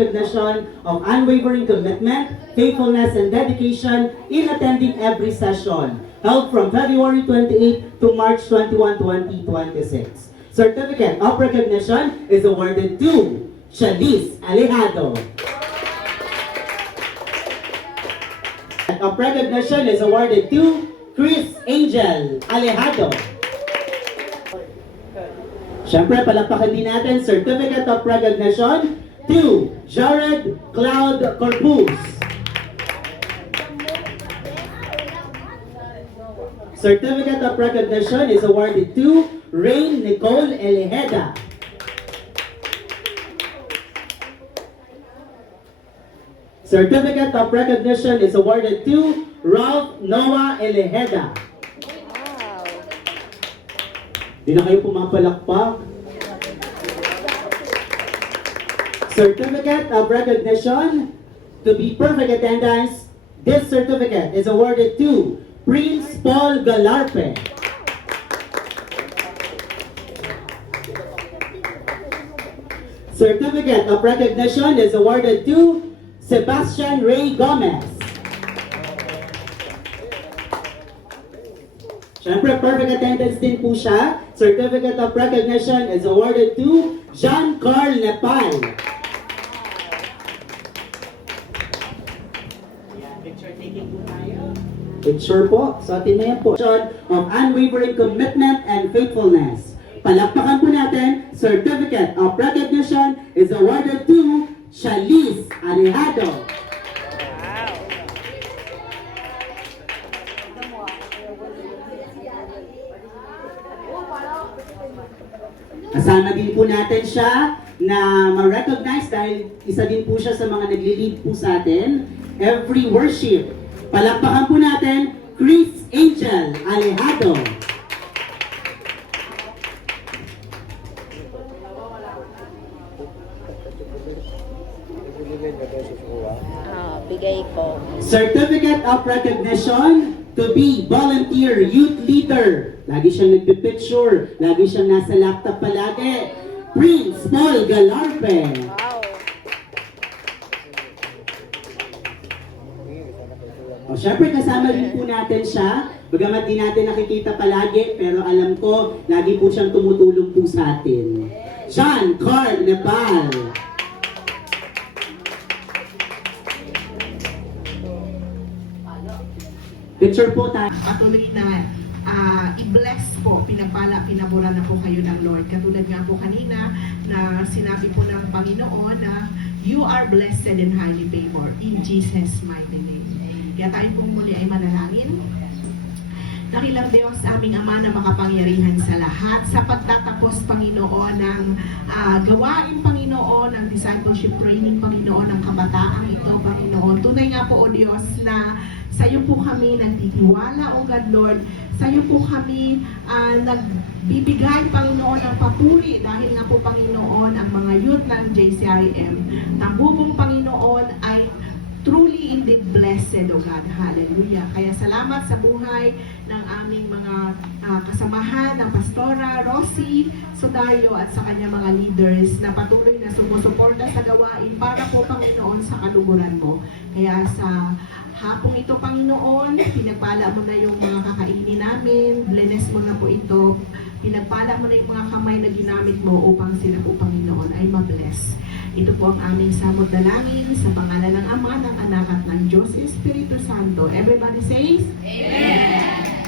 recognition of unwavering commitment, faithfulness, and dedication in attending every session held from February 28 to March 21, 2026. Certificate of recognition is awarded to Shalice Alejado. Of recognition is awarded to Chris Angel Alejado. Siyempre, palakpakan din natin, Certificate of Recognition to Jared Cloud Corpus. Certificate of Recognition is awarded to Rain Nicole Elejeda. Certificate of Recognition is awarded to Ralph Noah Elejeda. Di na kayo pumapalakpak. Certificate of Recognition to be perfect attendance. This certificate is awarded to Prince Paul Galarpe. Certificate of Recognition is awarded to Sebastian Ray Gomez. Siyempre, perfect attendance din po siya. Certificate of Recognition is awarded to Jean Carl Nepal. Picture taking po tayo. Picture po. So, atin na yan po. Of unwavering commitment and faithfulness. Palakpakan po natin, Certificate of Recognition is awarded to Shalice Alejado. Kasama din po natin siya na ma-recognize dahil isa din po siya sa mga nagli-lead po sa atin every worship. Palakpakan po natin, Chris Angel Alejado. Bigay ko. Certificate of Recognition to be Volunteer Youth Leader. Lagi siyang nagpipicture, lagi siyang nasa laptop palagi. Prince Paul Galarpe. Wow. O, syempre kasama din po natin siya. Bagamat di natin nakikita palagi, pero alam ko, lagi po siyang tumutulong po sa atin. Jean Carl Nepal. Picture po tayo. Patuloy na i-bless po, pinagpala, pinabura na po kayo ng Lord. Katulad nga po kanina na sinabi po ng Panginoon na you are blessed and highly favored in Jesus' mighty name. Kaya tayo pong muli ay manalangin. Dakilang Diyos, aming Ama na makapangyarihan sa lahat, sa pagtatapos, Panginoon, ng gawain, Panginoon, ng discipleship training, Panginoon, ng kabataang ito, Panginoon. Tunay nga po, O Diyos, na sa iyo po kami nagtitiwala, O God, Lord. Sa iyo po kami nagbibigay, Panginoon, ng papuri dahil nga po, Panginoon, ang mga youth ng JCIM. Tambubong, Panginoon, ay truly indeed blessed, O God. Hallelujah. Kaya salamat sa buhay ng aming mga kasamahan, ng Pastora Rosie Sodayo at sa kanya mga leaders na patuloy na sumusuporta sa gawain para po, Panginoon, sa kaluguran mo. Kaya sa hapong ito, Panginoon, pinagpala mo na yung mga kakainin namin, bless mo na po ito, pinagpala mo na yung mga kamay na ginamit mo upang sila po, Panginoon, ay ma-bless. Ito po ang aming samot dalangin sa pangalan ng Ama, ng Anak at ng Diyos Espiritu Santo. Everybody says, Amen!